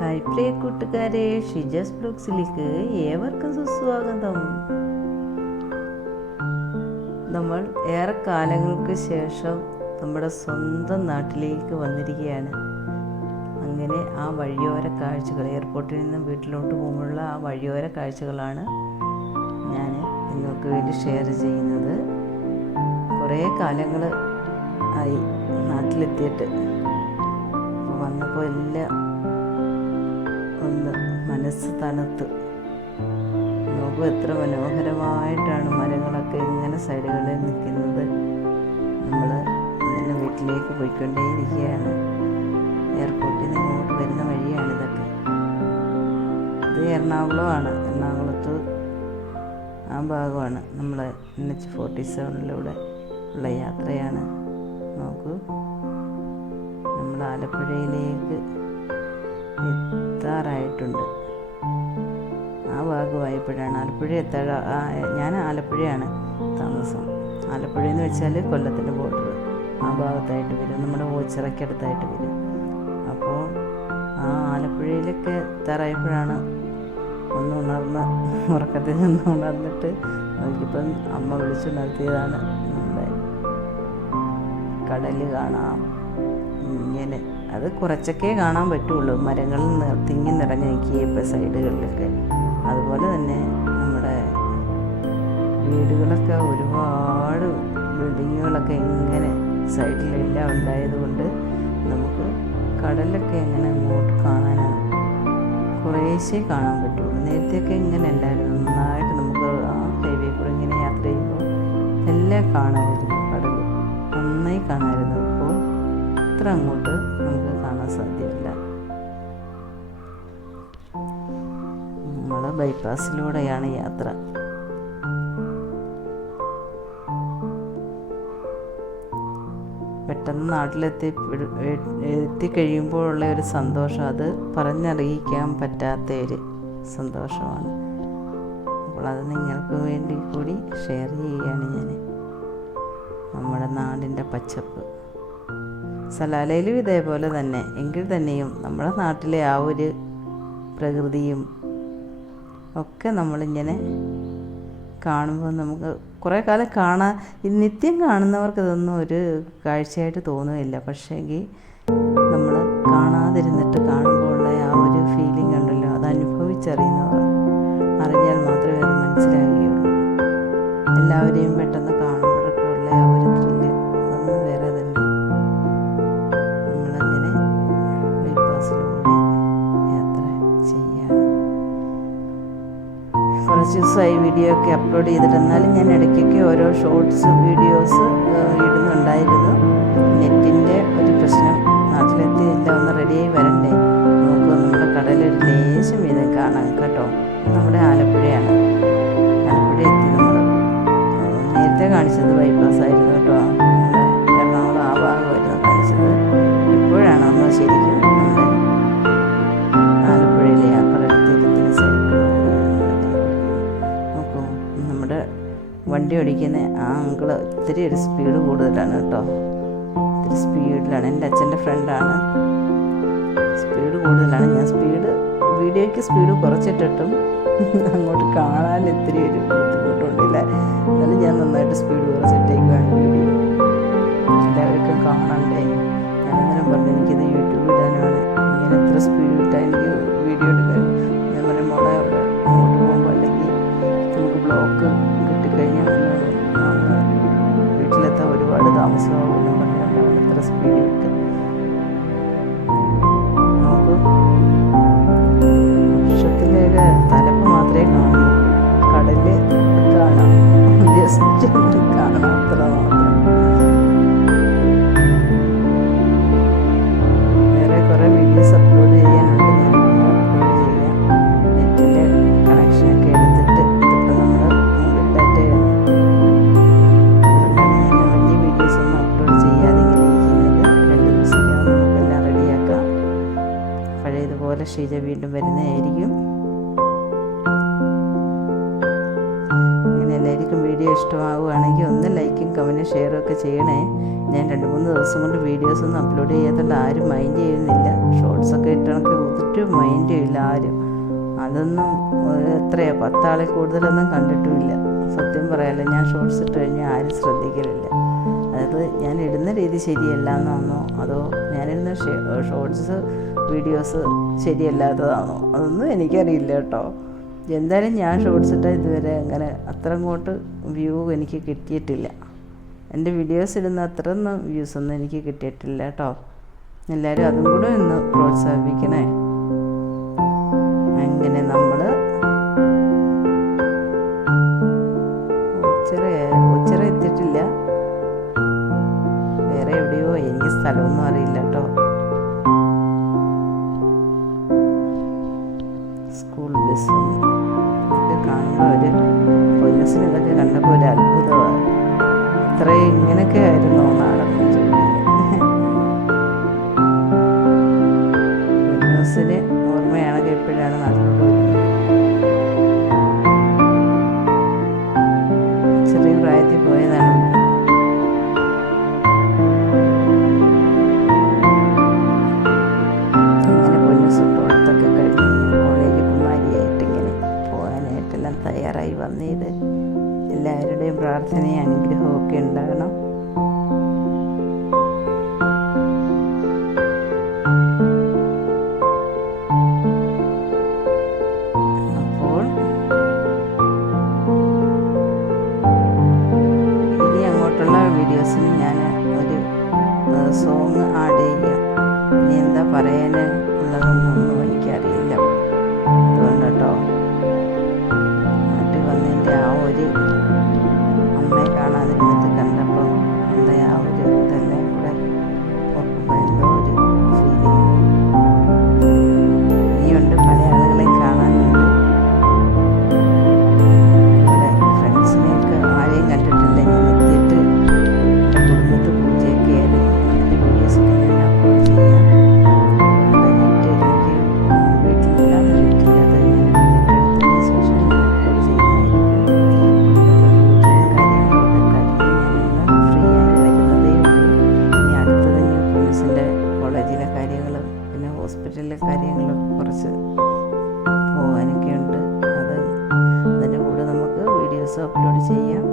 Hi പ്രിയ കൂട്ടുകാരെ, ഷിജാസ് ബ്ലോഗ്സിലേക്ക് ഏവർക്കും സുസ്വാഗതം. നമ്മൾ ഏറെ കാലങ്ങൾക്ക് ശേഷം നമ്മുടെ സ്വന്തം നാട്ടിലേക്ക് വന്നിരിക്കുകയാണ്. അങ്ങനെ ആ വഴിയോര കാഴ്ചകൾ, എയർപോർട്ടിൽ നിന്നും വീട്ടിലോട്ട് പോകുമ്പോഴുള്ള ആ വഴിയോര കാഴ്ചകളാണ് ഞാൻ നിങ്ങൾക്ക് വേണ്ടി ഷെയർ ചെയ്യുന്നത്. കുറേ കാലങ്ങൾ ആയി നാട്ടിലെത്തിയിട്ട്. വന്നപ്പോൾ എല്ലാം ഒന്ന് മനസ്സ് തണുത്ത്. നോക്കൂ, എത്ര മനോഹരമായിട്ടാണ് മരങ്ങളൊക്കെ ഇങ്ങനെ സൈഡുകളിൽ നിൽക്കുന്നത്. നമ്മൾ ഇങ്ങനെ വീട്ടിലേക്ക് പോയിക്കൊണ്ടേയിരിക്കുകയാണ്. എയർപോർട്ടിൽ നിന്ന് ഇങ്ങോട്ട് വരുന്ന വഴിയാണ് ഇതൊക്കെ. ഇത് എറണാകുളമാണ്. എറണാകുളത്ത് ആ ഭാഗമാണ്. നമ്മൾ NH47 ഉള്ള യാത്രയാണ്. നോക്കൂ, നമ്മൾ ആലപ്പുഴയിലേക്ക് എത്താറായിട്ടുണ്ട്. ആ ഭാഗമായപ്പോഴാണ് ആലപ്പുഴ ഞാൻ ആലപ്പുഴയാണ് താമസം. ആലപ്പുഴ എന്ന് വെച്ചാൽ കൊല്ലത്തിൻ്റെ ബോർഡർ ആ ഭാഗത്തായിട്ട് വരും, നമ്മുടെ ഓച്ചിറയ്ക്കടുത്തായിട്ട് വരും. അപ്പോൾ ആ ആലപ്പുഴയിലൊക്കെ എത്താറായപ്പോഴാണ് ഒന്ന് ഉറക്കത്തിൽ നിന്ന് ഉണർന്നിട്ട് നോക്കിയപ്പം അമ്മ വിളിച്ചുണർത്തിയതാണ്. നമ്മുടെ കടൽ കാണാം ഇങ്ങനെ. അത് കുറച്ചൊക്കെ കാണാൻ പറ്റുള്ളൂ, മരങ്ങളിൽ തിങ്ങി നിറഞ്ഞു നിൽക്കുക ഇപ്പോൾ സൈഡുകളിലൊക്കെ. അതുപോലെ തന്നെ നമ്മുടെ വീടുകളൊക്കെ, ഒരുപാട് ബിൽഡിങ്ങുകളൊക്കെ ഇങ്ങനെ സൈഡിലെല്ലാം ഉണ്ടായതുകൊണ്ട് നമുക്ക് കടലൊക്കെ എങ്ങനെ അങ്ങോട്ട് കാണാനാണ് കുറേശ്ശേ കാണാൻ പറ്റുള്ളൂ. നേരത്തെയൊക്കെ ഇങ്ങനെ അല്ലായിരുന്നു. നന്നായിട്ട് നമുക്ക് ആ ഹൈവേ കൂടെ ഇങ്ങനെ യാത്ര ചെയ്യുമ്പോൾ എല്ലാം കാണാമായിരുന്നു, കടൽ നന്നായി കാണാമായിരുന്നു. ഇപ്പോൾ അത്ര അങ്ങോട്ട് നമുക്ക് കാണാൻ സാധ്യമല്ല. നമ്മൾ ബൈപ്പാസിലൂടെയാണ് യാത്ര. പെട്ടെന്ന് എത്തിക്കഴിയുമ്പോഴുള്ള ഒരു സന്തോഷം, അത് പറഞ്ഞറിയിക്കാൻ പറ്റാത്ത ഒരു സന്തോഷമാണ്. അപ്പോൾ അത് നിങ്ങൾക്ക് വേണ്ടി കൂടി ഷെയർ ചെയ്യുകയാണ് ഞാൻ. നമ്മുടെ നാടിൻ്റെ പച്ചപ്പ്. സലാലയിലും ഇതേപോലെ തന്നെ. എങ്കിൽ തന്നെയും നമ്മുടെ നാട്ടിലെ ആ ഒരു പ്രകൃതിയും ഒക്കെ നമ്മളിങ്ങനെ കാണുമ്പോൾ നമുക്ക് കുറേ കാലം നിത്യം കാണുന്നവർക്ക് ഇതൊന്നും ഒരു കാഴ്ചയായിട്ട് തോന്നുകയില്ല. പക്ഷേങ്കിൽ നമ്മൾ കാണാതിരുന്നിട്ട് കാണുമ്പോൾ ഉള്ള ആ ഒരു ഫീലിംഗ് ഉണ്ടല്ലോ, അത് അനുഭവിച്ചറിയുന്നവർ അറിഞ്ഞാൽ മാത്രമേ അത് മനസ്സിലാകുകയുള്ളൂ. എല്ലാവരെയും പെട്ടെന്ന് കാണുമ്പോഴൊക്കെ ഉള്ള ആ ഒരു ത്രില്ല്, അതൊന്നും വേറെ തന്നെ. നമ്മളങ്ങനെ ബൈപ്പാസിലൂടെ യാത്ര ചെയ്യാം. കുറച്ച് ദിവസമായി വീഡിയോ ഒക്കെ അപ്ലോഡ് ചെയ്തിട്ട്, എന്നാലും ഞാൻ ഇടയ്ക്കൊക്കെ ഓരോ ഷോർട്സ് വീഡിയോസ് ഇടുന്നുണ്ടായിരുന്നു. നെറ്റിൻ്റെ ഒരു പ്രശ്നം, നാട്ടിലെത്തിയില്ല, ഒന്ന് റെഡിയായി വരണ്ടേ. നമുക്ക് നമ്മുടെ കടലൊരു ലേശം വീതം കാണാം കേട്ടോ. നമ്മുടെ ആലപ്പുഴയാണ്. ആലപ്പുഴ എത്തി. നമ്മൾ നേരത്തെ കാണിച്ചത് ബൈപ്പാസ് ആയിരുന്നു കേട്ടോ. നമ്മുടെ എറണാകുളം ആ ഭാഗമായിരുന്നു കാണിച്ചത്. ഇപ്പോഴാണ് നമ്മൾ ശരിക്കും നമ്മുടെ ആലപ്പുഴയിലെ ആ കടൽത്തീരത്തിന് സൈഡിലൂടെ നോക്കൂ. നമ്മുടെ വണ്ടി ഓടിക്കുന്ന ആ അങ്കിള് ഒത്തിരി ഒരു സ്പീഡ് കൂടുതലാണ് കേട്ടോ. ഒത്തിരി സ്പീഡിലാണ്. എൻ്റെ അച്ഛൻ്റെ ഫ്രണ്ടാണ്. സ്പീഡ് കൂടുതലാണ്. ഞാൻ വീഡിയോയ്ക്ക് സ്പീഡ് കുറച്ചിട്ടിട്ടും അങ്ങോട്ട് കാണാൻ ഇത്തിരി ഒരു ബുദ്ധിമുട്ടുണ്ടില്ല. എന്നാലും ഞാൻ നന്നായിട്ട് സ്പീഡ് കുറച്ചിട്ടേക്കാണ് വീഡിയോ. എല്ലാവർക്കും കാണണ്ടേ. ഞാനങ്ങനെ പറഞ്ഞു, എനിക്കിത് യൂട്യൂബ് ഇടാനാണ്. ഇങ്ങനെ എത്ര സ്പീഡ് ഇട്ടാൽ എനിക്ക് വീഡിയോ എടുക്കാൻ. ഞാൻ പറഞ്ഞു, മോളെ അവിടെ അങ്ങോട്ട് പോകുമ്പോൾ അല്ലെങ്കിൽ നമുക്ക് ബ്ലോക്ക് കിട്ടിക്കഴിഞ്ഞാൽ വീട്ടിലെത്താൻ ഒരുപാട് താമസമാകുമെന്നും പറഞ്ഞുകൊണ്ടാണ് എത്ര സ്പീഡ് വിട്ട്. നോക്കൂ, വർഷത്തിലേക്ക് തലപ്പ് മാത്രമേ കാണൂ. കടല് കാണാം, ജസ്റ്റ് കാണാം, അത്ര മാത്രം. വേറെ കുറേ വീഡിയോസ് അപ്ലോഡ് ചെയ്യാനുണ്ട്. ഞാൻ അപ്ലോഡ് ചെയ്യാം. നെറ്റിൻ്റെ കണക്ഷനൊക്കെ എടുത്തിട്ട് ഇതിപ്പോൾ നമ്മൾ മൊബൈൽ ഡാറ്റയാണ്. അതുകൊണ്ടാണ് ഞാൻ വലിയ വീഡിയോസൊന്നും അപ്ലോഡ് ചെയ്യാതെ ഇങ്ങനെ ഇരിക്കുന്നത്. 2 ദിവസത്തേക്കാണ് നമുക്കെല്ലാം റെഡിയാക്കാം. പഴയതുപോലെ ഷീജ വീണ്ടും വരുന്നതായിരിക്കും. ഇങ്ങനെ എല്ലാവർക്കും വീഡിയോ ഇഷ്ടമാവുകയാണെങ്കിൽ ഒന്ന് ലൈക്കും കമൻറ്റും ഷെയറും ഒക്കെ ചെയ്യണേ. ഞാൻ 2-3 ദിവസം കൊണ്ട് വീഡിയോസൊന്നും അപ്ലോഡ് ചെയ്യാത്തതുകൊണ്ട് ആരും മൈൻഡ് ചെയ്യുന്നില്ല. ഷോർട്സൊക്കെ ഇട്ടണക്ക് ഒരു മൈൻഡും ഇല്ല ആരും. അതൊന്നും എത്രയാ 10 ആളിൽ കൂടുതലൊന്നും കണ്ടിട്ടുമില്ല. സത്യം പറയാമല്ലോ, ഞാൻ ഷോർട്സ് ഇട്ട് കഴിഞ്ഞാൽ ആരും ശ്രദ്ധിക്കലില്ല. അതായത് ഞാൻ ഇടുന്ന രീതി ശരിയല്ല എന്നാണോ, അതോ ഞാനിടുന്ന ഷോർട്സ് വീഡിയോസ് ശരിയല്ലാത്തതാണോ, അതൊന്നും എനിക്കറിയില്ല കേട്ടോ. എന്തായാലും ഞാൻ ഷോർട്സ് ഇട്ടാൽ ഇതുവരെ അങ്ങനെ അത്ര അങ്ങോട്ട് വ്യൂ എനിക്ക് കിട്ടിയിട്ടില്ല. എൻ്റെ വീഡിയോസ് ഇടുന്ന അത്രയൊന്നും വ്യൂസൊന്നും എനിക്ക് കിട്ടിയിട്ടില്ല കേട്ടോ. എല്ലാവരും അതും കൂടെ ഒന്ന് പ്രോത്സാഹിപ്പിക്കണേ. അങ്ങനെ നമ്മൾ ഉച്ചറ എത്തിയിട്ടില്ല, വേറെ എവിടെയോ, എനിക്ക് സ്ഥലമൊന്നും അറിയില്ല കേട്ടോ. സ്കൂൾ ബസ്സും ഇതൊക്കെ കാണുമ്പോൾ പൊന്നസിന് ഇതൊക്കെ കണ്ടപ്പോൾ ഒരു അത്ഭുതമാണ്. ഇത്രയും ഇങ്ങനെയൊക്കെ ആയിരുന്നു നാടെന്ന് ചോദിക്കുന്നത്. പൊന്നസിന് ഓർമ്മയാണെങ്കിൽ എപ്പോഴാണ് നാട്ടിലോട്ട് വരുന്നത്. ചെറിയ പ്രായത്തിൽ പോയതാണ്. അങ്ങനെ പൊന്നസ് പുറത്തൊക്കെ കഴിഞ്ഞ് കോളേജ് കുമാരിയായിട്ട് ഇങ്ങനെ പോകാനായിട്ടെല്ലാം തയ്യാറായി വന്നത്. എല്ലാവരുടെയും പ്രാർത്ഥനയും അനുഗ്രഹവും ഒക്കെ ഉണ്ടാകണം. അപ്പോൾ ഇനി അങ്ങോട്ടുള്ള വീഡിയോസിന് ഞാൻ ഒരു സോങ് ആഡ് ചെയ്യാം. ഇനി എന്താ പറയാൻ ഉള്ളതെന്നൊന്നും എനിക്കറിയില്ല. അതുകൊണ്ട് കേട്ടോ, നാട്ടിൽ വന്നതിൻ്റെ ആ ഒരു അമ്മയെ കാണാതിരുന്നിട്ട് കണ്ടപ്പോൾ എന്താ ആ ഒരു ഇതെല്ലാം കൂടെ ഓർക്കുമ്പോൾ എന്തോ ഒരു ഫീലിംഗ്. ഇനിയുണ്ട്, പല ആളുകളെയും കാണാനുണ്ട്. നമ്മുടെ ഫ്രണ്ട്സിനെയൊക്കെ ആരെയും കണ്ടിട്ടില്ല. ഞാൻ എത്തിയിട്ട് എൻ്റെ കുടുംബത്ത് പൂജയൊക്കെ ആയിരുന്നു. അതിൻ്റെ വീഡിയോസൊക്കെ ഞാൻ അപ്ലോഡ് ചെയ്യാം. അത് നെറ്റ് എനിക്ക് വീട്ടിലില്ലാതെ നെറ്റില്ലാതെ ഞാൻ നെറ്റെടുത്തതിന് ശേഷം ഞാൻ അപ്ലോഡ് ചെയ്യുന്നതായിരിക്കും. കോളേജിലെ കാര്യങ്ങളും പിന്നെ ഹോസ്പിറ്റലിലെ കാര്യങ്ങളും കുറച്ച് പോകാനൊക്കെ ഉണ്ട്. അതിൻ്റെ കൂടെ നമുക്ക് വീഡിയോസ് അപ്ലോഡ് ചെയ്യാം.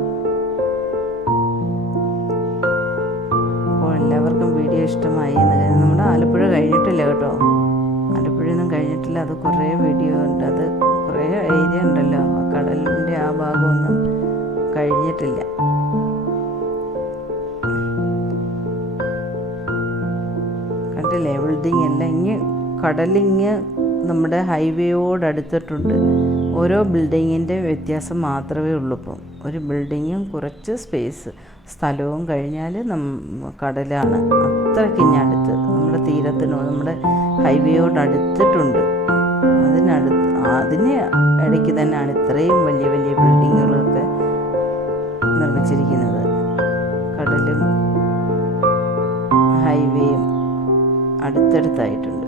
അപ്പോൾ എല്ലാവർക്കും വീഡിയോ ഇഷ്ടമായി. നമ്മുടെ ആലപ്പുഴ കഴിഞ്ഞിട്ടില്ല കേട്ടോ, ആലപ്പുഴയൊന്നും കഴിഞ്ഞിട്ടില്ല. അത് കുറേ വീഡിയോ ഉണ്ട്, അത് കുറേ ഏരിയ ഉണ്ടല്ലോ, കടലിൻ്റെ ആ ഭാഗമൊന്നും കഴിഞ്ഞിട്ടില്ല. കണ്ടില്ലേ, ബിൽഡിങ് എല്ലാം കടലിങ് നമ്മുടെ ഹൈവേയോടടുത്തിട്ടുണ്ട്. ഓരോ ബിൽഡിങ്ങിൻ്റെ വ്യത്യാസം മാത്രമേ ഉള്ളൂ. ഇപ്പം ഒരു ബിൽഡിങ്ങും കുറച്ച് സ്ഥലവും കഴിഞ്ഞാൽ കടലാണ്. അത്രയ്ക്കിഞ്ഞടുത്ത് നമ്മുടെ തീരത്തിനോട് നമ്മുടെ ഹൈവേയോടടുത്തിട്ടുണ്ട്. അതിന് ഇടയ്ക്ക് തന്നെയാണ് ഇത്രയും വലിയ വലിയ ബിൽഡിങ്ങുകളൊക്കെ നിർമ്മിച്ചിരിക്കുന്നത്. കടലും ഹൈവേയും അടുത്തടുത്തായിട്ടുണ്ട്.